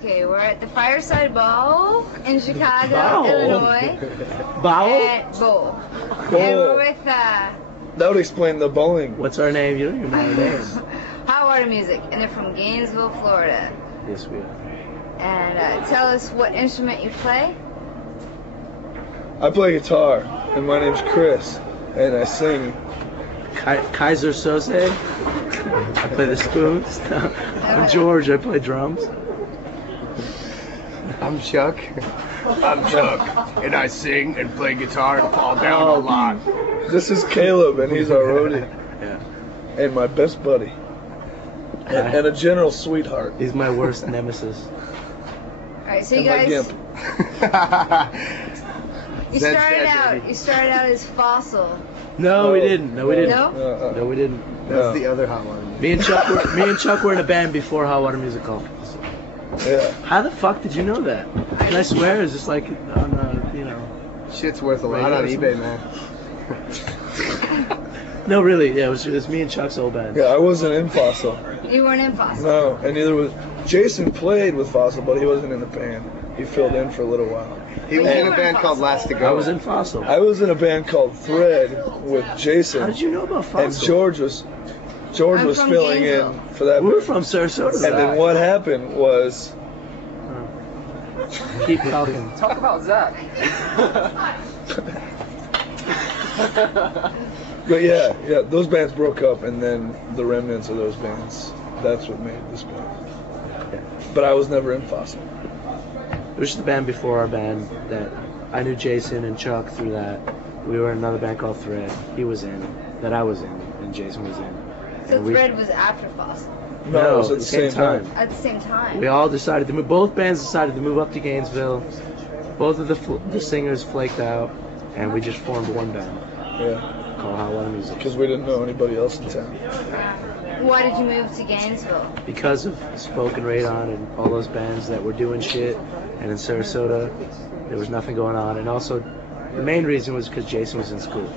Okay, we're at the Fireside Bowl in Chicago, Bowl. Illinois. Bowl? At Bowl. And we're with That would explain the bowling. What's our name? You don't even know our name. Hot Water Music, and they're from Gainesville, Florida. Yes, we are. And tell us what instrument you play. I play guitar, and my name's Chris, and I sing. Kaiser Sose. I play the spoons. I'm George. I play drums. I'm Chuck. I'm Chuck, and I sing and play guitar and fall down a lot. This is Caleb, and he's our roadie, Yeah. and my best buddy, and a general sweetheart. He's my worst nemesis. Alright, so you And my guys, gimp. you started out as Fossil. No, we didn't. No, we didn't. No? No, we didn't. That's the other hot one. Me and Chuck were in a band before Hot Water Music Hall. Yeah. How the fuck did you know that? Can I swear? It's just like on Shit's worth a lot on eBay, man. No, really. Yeah, it was me and Chuck's old band. Yeah, I wasn't in Fossil. You weren't in Fossil. No, and neither was Jason. Played with Fossil, but he wasn't in the band. He filled in for a little while. He was in a band called Last to Go. I was in Fossil. I was in a band called Thread with Jason. How did you know about Fossil? And George was I'm from filling Gainesville. in for that. We were band. from Sarasota. And then what happened was, Keep talking. Talk about Zach. but yeah, those bands broke up, and then the remnants of those bands. That's what made this band. But I was never in Fossil. It was just the band before our band that I knew Jason and Chuck through that. We were in another band called Thread. He was in, that I was in, and Jason was in. So And Thread was after Fossil. No, it was at the same time. At the same time. We all decided to move. Both bands decided to move up to Gainesville. Both of the singers flaked out, and we just formed one band Yeah, called Hot Water Music. because we didn't know anybody else in town. Why did you move to Gainesville? Because of Spoken Radon and all those bands that were doing shit, and in Sarasota there was nothing going on, and also the main reason was because Jason was in school.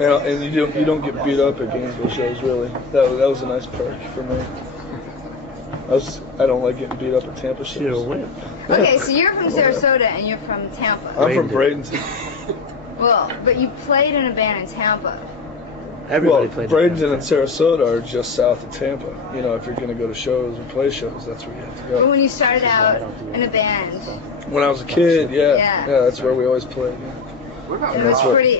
And you don't get beat up at Gainesville shows, really. That was a nice perk for me. I don't like getting beat up at Tampa Shit, a shows. win. Okay, so you're from Sarasota and you're from Tampa. I'm from Bradenton. Well, but you played in a band in Tampa. Everybody Well, played. Bradenton and Sarasota are just south of Tampa. You know, if you're going to go to shows and play shows, that's where you have to But go. when you started out in a band, When I was a kid, Yeah. yeah, that's where we always played. Yeah. it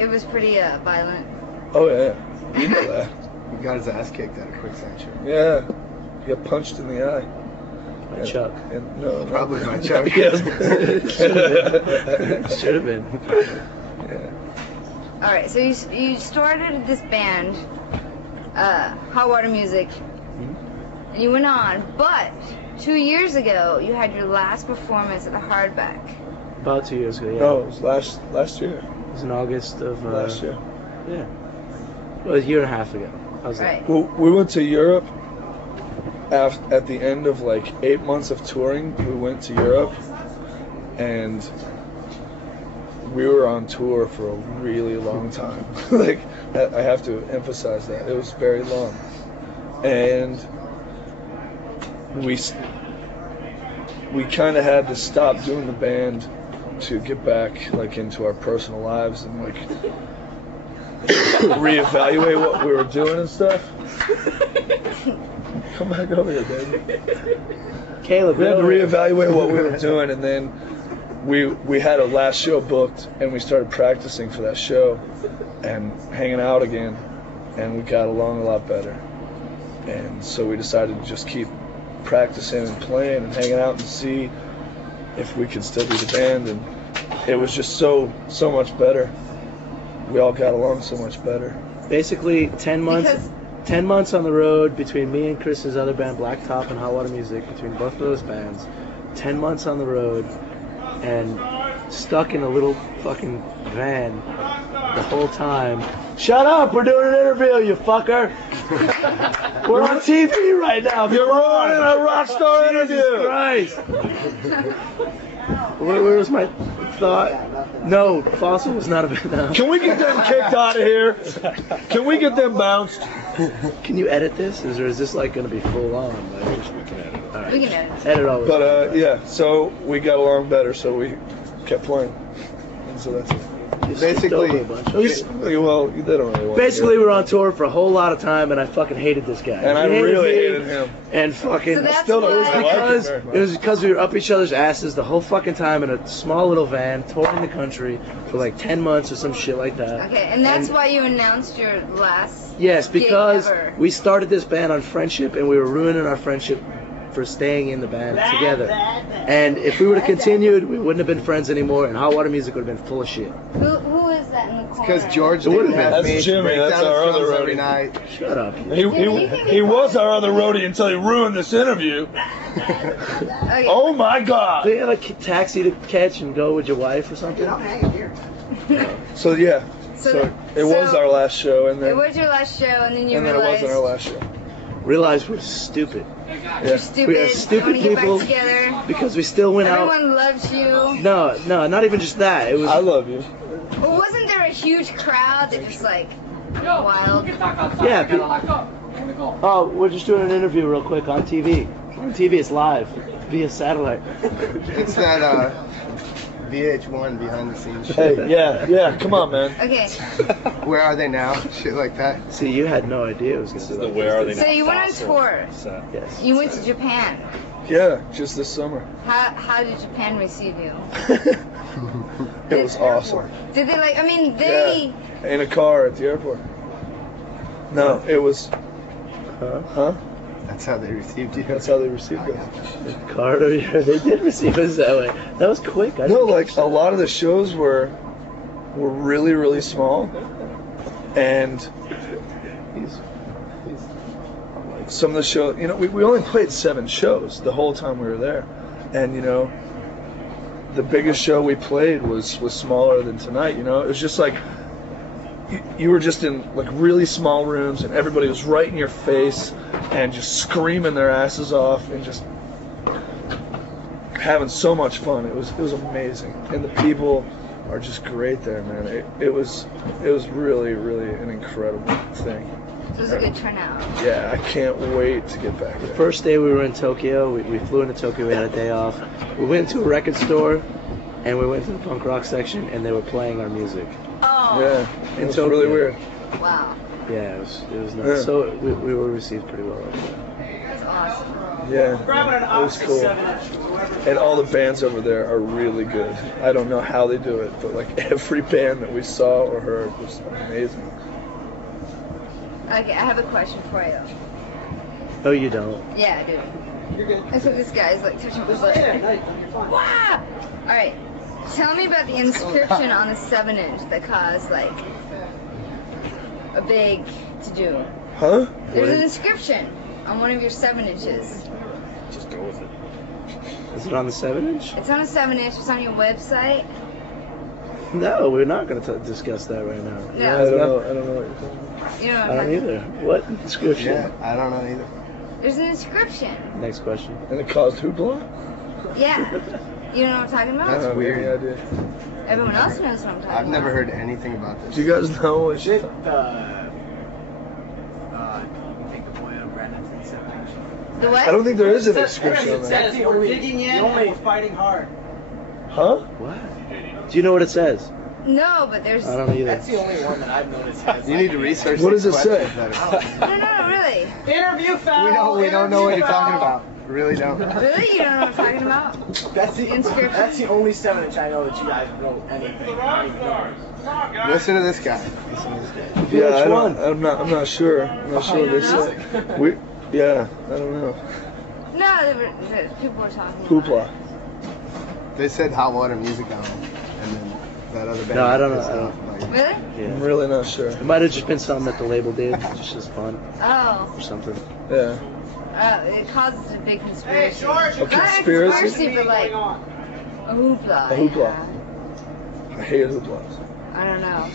was pretty violent. Oh yeah, you know that. He got his ass kicked at a quicksand show. Yeah, he got punched in the eye. By Chuck. And, no, Probably by Chuck. Yes. Should have been. Yeah. All right, so you started this band, Hot Water Music, and you went on. But 2 years ago, you had your last performance at the Hardback. About 2 years ago, yeah. No, it was last year. It was in August of Last year. Yeah. Well, a year and a half ago. I was Right. Well, we went to Europe at the end of like 8 months of touring. We went to Europe, and we were on tour for a really long time. Like, I have to emphasize that. It was very long. And we kind of had to stop doing the band to get back like into our personal lives and like reevaluate what we were doing and stuff. Come back over here, baby. Caleb, We had to reevaluate what we were doing, and then we had a last show booked, and we started practicing for that show and hanging out again, and we got along a lot better. And so we decided to just keep practicing and playing and hanging out and see if we could still be the band, and it was just so much better. We all got along so much better. Basically, 10 months. Because 10 months on the road between me and Chris's other band, Blacktop and Hot Water Music, between both of those bands. 10 months on the road and stuck in a little fucking van the whole time. Shut up! We're doing an interview, you fucker! We're on TV right now. You're ruining a rock star interview. Christ! Where was my thought? No, Fossil was not a band. No. Can we get them kicked out of here? Can we get them bounced? Can you edit this? Or is this like going to be full on? Like, We can edit it. right. We can edit. Edit all this. But yeah, so we got along better, so we kept playing. And so that's it. You basically- skipped over a bunch. Well, they don't really want Basically, to we were on tour for a whole lot of time, and I fucking hated this guy. And I He really me, hated him. And fucking. So that's Still don't why- really like him because very much. it was because we were up each other's asses the whole fucking time in a small little van, touring the country for like 10 months or some shit like that. Okay, and that's why you announced your last. Yes, gig because ever. we started this band on friendship, and we were ruining our friendship for staying in the band together. And if we would have continued, we wouldn't have been friends anymore, and Hot Water Music would have been full of shit. Who is that in the corner? Because George It would've didn't have been. me That's Jimmy, break that's down our his other drums every roadie. night. Shut up. He was our other roadie until he ruined this interview. Okay. Oh my God! Do you have a taxi to catch and go with your wife or something? So yeah, So- so it was so- our last show, and It then was your last show, and then you and then it realized wasn't our last show. Realize we're stupid. Yeah. you're stupid. We are stupid want to get people back together. because we still went out. Everyone loves you. No, not even just that. It was. I love you. Well, wasn't there a huge crowd that just like wild? Yeah. Oh, we're just doing an interview real quick on TV. On TV, it's live via satellite. It's that VH1 behind the scenes shit. Hey, yeah, come on, man. Okay, Where are they now? Shit like that. See, you had no idea it was going to be like Where Are They so Now? you went on Fossil tour. set. Yes. You went to Japan. Yeah, just this summer. How did Japan receive you? It was awesome. Did they like? I mean, they. Yeah, in a car at the airport. No, it was. Huh? That's how they received you. That's how they received us. Carter, yeah, they did receive us that way. That was quick. I No, didn't like catch a that. lot of the shows were really, really small, and like some of the shows, you know, we only played 7 shows the whole time we were there, and you know, the biggest show we played was smaller than tonight. You know, it was just like you were just in like really small rooms, and everybody was right in your face, and just screaming their asses off, and just having so much fun. It was amazing, and the people are just great there, man. It was really an incredible thing. It was a good turnout. Yeah, I can't wait to get back there. First day we were in Tokyo, we flew into Tokyo, we had a day off. We went to a record store, and we went to the punk rock section, and they were playing our music. Oh. Yeah, In it was Tokyo. really weird. Wow. Yeah, it was nuts. Yeah. So we were received pretty well. Like that. That's awesome. Yeah, it was cool. And all the bands over there are really good. I don't know how they do it, but like every band that we saw or heard was amazing. Okay, I have a question for you. No, you don't. Yeah, I do. You're good. That's what this guy's like touching my butt. Wow! Alright, tell me about the inscription on the 7-inch that caused like a big to-do. Huh? There's an inscription on one of your 7-inches. Just go with it. Is it on the 7-inch? It's on a 7-inch, it's on your website. No, we're not going to discuss that right now. Yeah. I don't know what you're talking about. You know what I I'm don't talking either. What inscription? Yeah, I don't know either. There's an inscription. Next question. And it caused hoopla? Yeah. You know what I'm talking I about? That's don't have weird. any idea. Everyone else knows what I'm talking about. I've never heard anything about this. Do you guys know what Shit, take the boy out, Brandon's accepting. The what? I don't think there is an inscription on that. Says we're digging in and we're fighting hard. Huh? What? Do you know what it says? No, but there's. I don't either. That's the only one that I've noticed. Has, You need to research. What these does it say? questions better. No, really. Interview foul. We don't know what you're interview talking foul. about. We really don't. Really? You don't know what I'm talking about? That's the Inscription? That's the only 7-inch I know that you guys wrote anything. Listen to this guy. Yeah, Which one? I'm not sure. I'm not sure what they say. Yeah, I don't know. No, people were talking. Hoopla. They said Hot Water Music on it, and then that other band. No, I don't got know, pissed I don't- off about you. Really? I'm Yeah. really not sure. It might have just been something that the label did, just as fun Oh. or something. Yeah. It causes a big conspiracy. A Not conspiracy? but like a hoopla. A hoopla. Yeah. I hate hooplas. I don't know.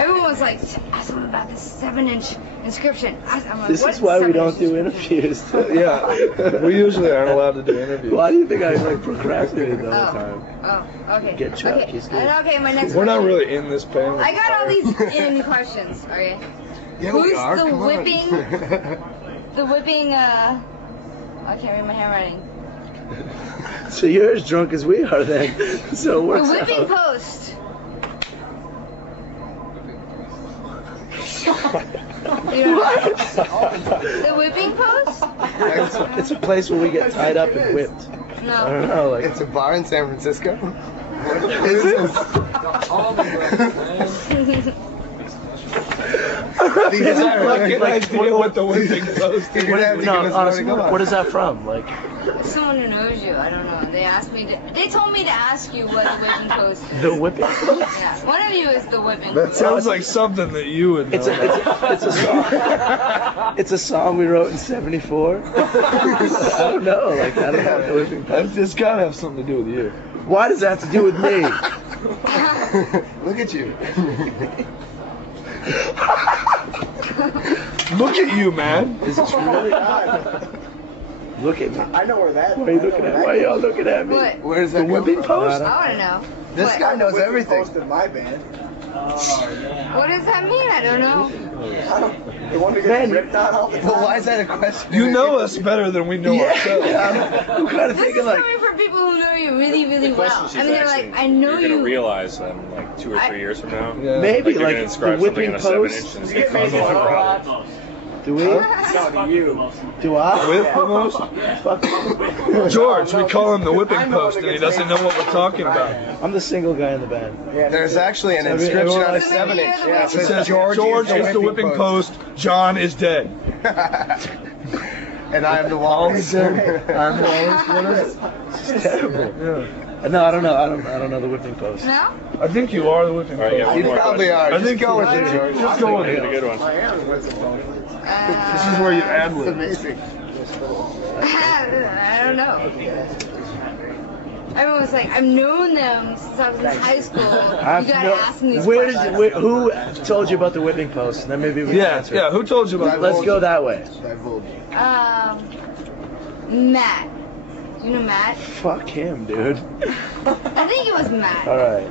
Everyone was like, ask them about this 7-inch inscription. I'm like, This what is why we 7-inch don't do inscription? interviews. Yeah, we usually aren't allowed to do interviews. Why do you think I like procrastinate the whole time? Oh, okay. Get chopped, Okay, he's good. okay, my next We're not question. really in this band. I got all these in questions. Okay. Yeah, Who's we are. the Come on. whipping- The whipping, I can't read my handwriting. So you're as drunk as we are then. So it The works whipping out. post. The whipping post? It's a place where we get tied up and whipped. I No. don't know, like It's a bar in San Francisco. is it? These are Fucking idea what the whipping post is. You're gonna have to No, give us more honestly, to go on. what is that from? Like, Someone who knows you. I don't know. They asked me to. They told me to ask you what the whipping post is. the whipping post? Yeah. One of you is the whipping That post. sounds like something that you would know. It's a song. It's a song we wrote in '74. I don't know. Like, I don't know what the whipping post. It's gotta have something to do with you. Why does that have to do with me? Look at you. Look at you, man. Is this really? Look at me. I know where that. Why are you looking at? Why are y'all looking at me? What? Where does The that come whipping from? post? I want to know. This What? guy knows everything. Posted my band. Oh yeah. What does that mean? I don't know. The one that Man, gets ripped on all the time. But why is that a question? You know us better than we know ourselves. I'm kind of This thinking is like, coming from people who know you really, really The question well. she's I mean, they're like, asking, I know you're gonna you. realize them like 2 or 3 years from now. Yeah. maybe You're like gonna the inscribe something whipping in a 7-inch post. and it's gonna cause all the problems. Do we? No, to you. Do I? With the most? Fuck. George, we call him the whipping post, and he doesn't know what we're talking about. I'm the single guy in the band. Yeah, There's actually an So every- inscription on a everyone- 7-inch. Yeah, It it It says George is the whipping post. John is dead. And I am the Wallace. I'm Wallace. What is it? It's terrible. Yeah. No, I don't know. I don't know the whipping post. No? I think you are the whipping All right, yeah, post. one You more probably question. are. I Just think go with you it, are. George. Just go with Make it. it a good one. I am the whipping post. This is where you ad lib. Amazing. I don't know. Everyone was like, I've known them since I was in high school. You I've gotta ask them these where did questions. who told you about the whipping post? And then maybe we can Yeah, answer. yeah. Who told you about Let's go that way. Divulge. Matt. Do you know Matt? Fuck him, dude. I think it was Matt. All right.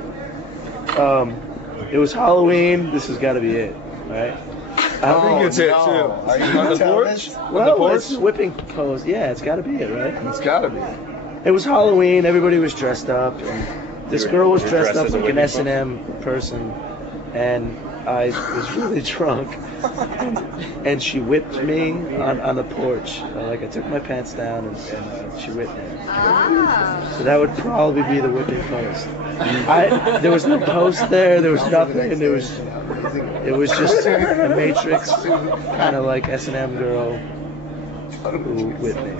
It was Halloween. This has got to be it, right? I think it's it, no. too. Are you On gonna the tell porch? this? On the Well, porch? it's whipping post. Yeah, it's got to be it, right? It's gotta be. It was Halloween. Everybody was dressed up, and this girl was you were dressed dressed up as a like an whipping S&M person, and I was really drunk, and she whipped me on the porch. Like I took my pants down, and she whipped me. Ah. So that would probably be the whipping post. There was no post there. There was nothing. It was just a Matrix kind of like S&M girl who whipped me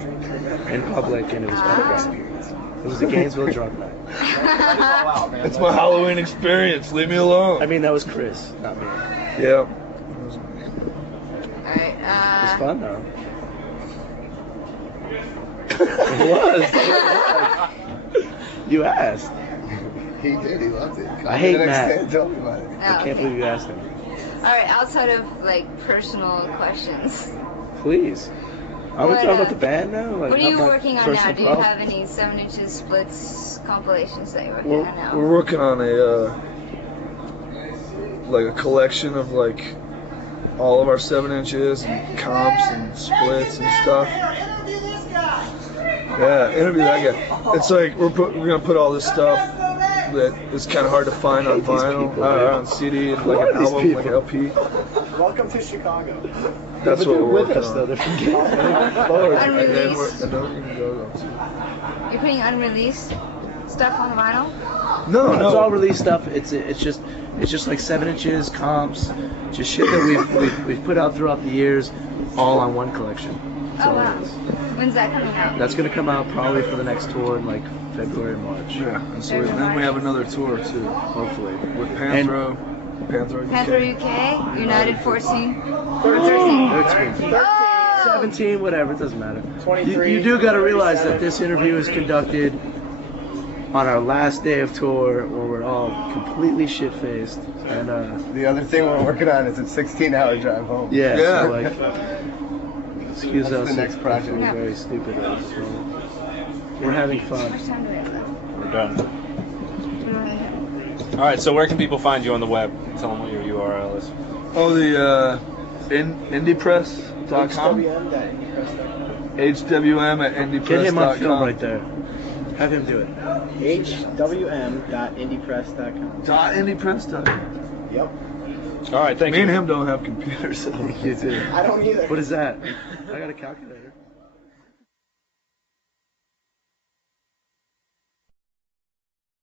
in public, and it was fucking. It was the Gainesville drunk night. It's my Halloween experience. Leave me alone. I mean, that was Chris, not me. Yeah. Alright, It was fun though. It was. You asked. He did. He loved it. I hate The next Matt. day, tell me about it. Oh, I can't believe you asked him. Alright, outside of like personal questions. Please. Are we What, talking about the band now? Like, What are you not working on now? personal Do you problems? have any 7-inch splits compilations that you're working We're, on now? we're working on a like a collection of like all of our 7-inches and comps and splits and stuff. Yeah, interview that guy. It's like we're gonna put all this stuff that is kind of hard to find on hate these vinyl, people, or man. on CD, and Who like are an these album, like an people? LP. Welcome to Chicago. That's But what they're we're with working us on. though. They're from Florida. And then Unreleased. I don't even go to. You're putting unreleased stuff on vinyl? No, It's all no. release stuff. It's just like 7-inches, comps, just shit that we've put out throughout the years, all on one collection. That's Oh all it wow. is. When's that coming out? That's gonna come out probably for the next tour in like February, March. Yeah, and so then we have another tour too, Hopefully. with Panthro, Panthro Panther UK. UK, United 14. 13. Oh! 17, whatever, it doesn't matter. 23, You do got to realize that this interview is conducted on our last day of tour where we're all completely shit-faced. And, The other thing we're working on is a 16-hour drive home. yeah, Yeah. so, like, excuse That's us the next if project. we're very stupid at this moment. We're having How fun. much time do we have left? We're done. We don't really have- All right, so where can people find you on the web? Tell them what your URL is. Oh, the indiepress.com. HWM.impress.com. HWM at indiepress.com. Get him on film right there. Have him do it. hwm.indiepress.com. .indiepress.com. Yep. All right, thank Me you. and him don't have computers. So. You too. I don't either. What is that? I got a calculator.